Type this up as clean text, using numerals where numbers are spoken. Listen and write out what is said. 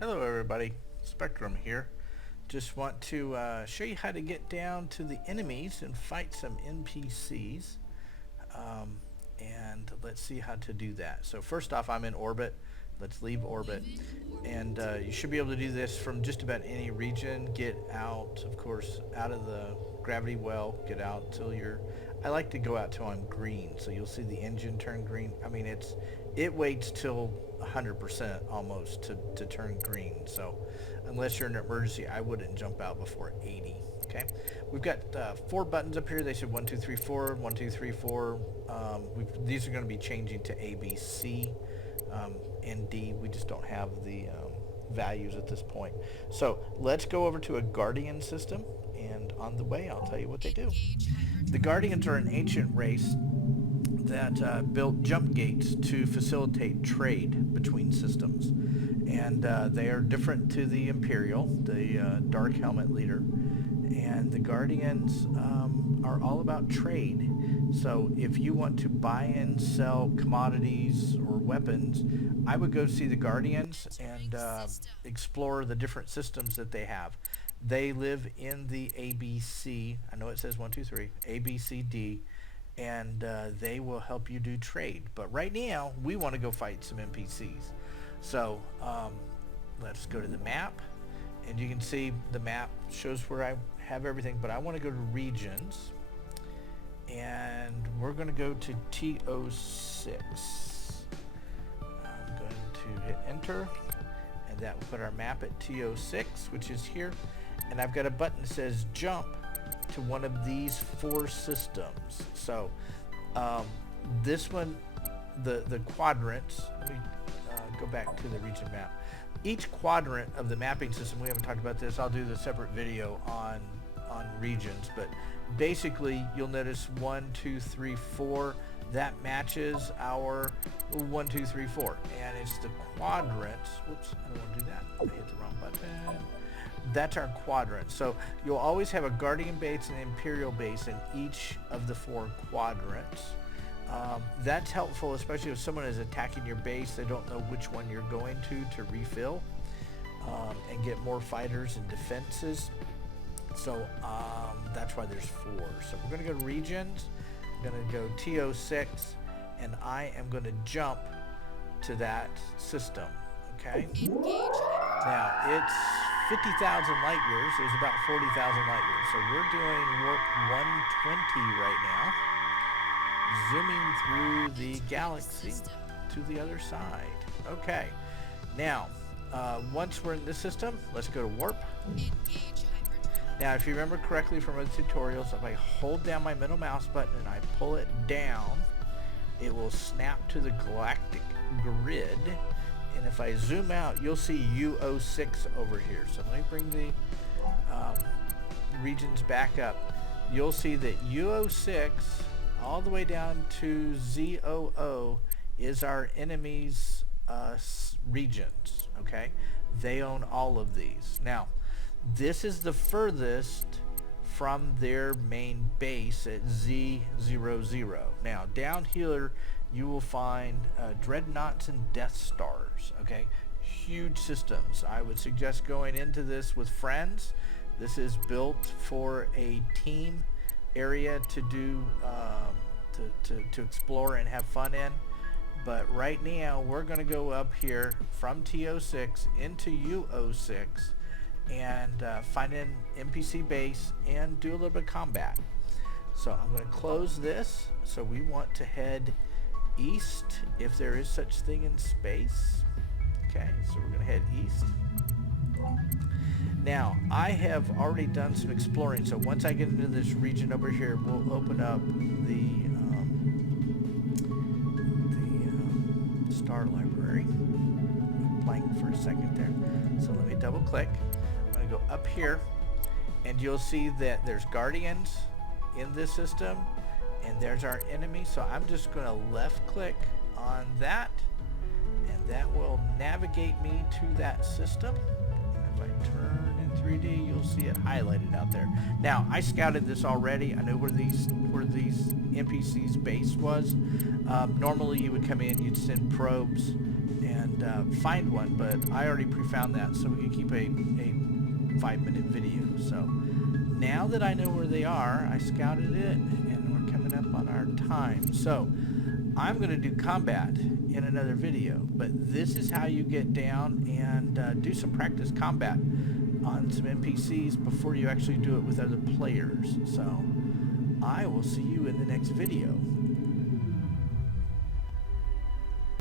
Hello everybody, Spectrum here. Just want to show you how to get down to the enemies and fight some NPCs. And let's see how to do that. So first off, I'm in orbit. Let's leave orbit. And you should be able to do this from just about any region. Get out, of course, out of the gravity well. Get out till you're... I like to go out till I'm green. So you'll see the engine turn green. I mean, it waits till 100% almost to turn green. So unless you're in an emergency, I wouldn't jump out before 80. Okay, we've got 4 buttons up here. They said 1, 2, 3, 4, 1, 2, 3, 4. These are going to be changing to A, B, C, and D. We just don't have the values at this point. So let's go over to a Guardian system, and on the way I'll tell you what they do. The Guardians are an ancient race that built jump gates to facilitate trade between systems. And they are different to the Imperial, the Dark Helmet leader. And the Guardians are all about trade. So if you want to buy and sell commodities or weapons, I would go see the Guardians and explore the different systems that they have. They live in the ABC, I know it says 1, 2, 3, A, B, C, D, and they will help you do trade. But right now, we want to go fight some NPCs. So let's go to the map, and you can see the map shows where I have everything, but I want to go to regions, and we're going to go to TO6. I'm going to hit enter, and that will put our map at TO6, which is here, and I've got a button that says jump to one of these 4 systems. So this one, the quadrants, let me go back to the region map. Each quadrant of the mapping system, we haven't talked about this, I'll do the separate video on regions, but basically you'll notice 1, 2, 3, 4, that matches our 1, 2, 3, 4, and it's the quadrants. Whoops, I don't want to do that. I hit the wrong button. That's our quadrant. So you'll always have a Guardian base and Imperial base in each of the 4 quadrants. That's helpful, especially if someone is attacking your base. They don't know which one you're going to refill and get more fighters and defenses. So that's why there's 4. So we're going to go to regions. I'm going to go TO6, and I am going to jump to that system. Okay. Now it's 50,000 light years. There's about 40,000 light years. So we're doing warp 120 right now, zooming through the galaxy to the other side. Okay. Now, once we're in this system, let's go to warp. Now, if you remember correctly from other tutorials, if I hold down my middle mouse button and I pull it down, it will snap to the galactic grid. And if I zoom out, you'll see UO6 over here. So let me bring the regions back up. You'll see that UO6 all the way down to ZOO is our enemy's regions. Okay, they own all of these. Now, this is the furthest from their main base at Z00. Now, down here you will find dreadnoughts and Death Stars. Okay, huge systems. I would suggest going into this with friends. This is built for a team area to do to explore and have fun in. But right now we're going to go up here from TO6 into UO6 and find an NPC base and do a little bit of combat. So I'm going to close this. So we want to head east, if there is such thing in space. Okay, so we're going to head east. Now, I have already done some exploring, so once I get into this region over here, we'll open up the Star Library. Blank for a second there. So let me double click. I'm going to go up here, and you'll see that there's Guardians in this system, and there's our enemy. So I'm just going to left click on that, and that will navigate me to that system. If I turn in 3D, you'll see it highlighted out there. Now, I scouted this already. I know where these NPC's base was. Normally you would come in, you'd send probes, and and find one, but I already pre-found that, so we can keep a 5-minute video. So now that I know where they are, I scouted it, and we're coming up on our time. So I'm going to do combat in another video, but this is how you get down and do some practice combat on some NPCs before you actually do it with other players. So I will see you in the next video.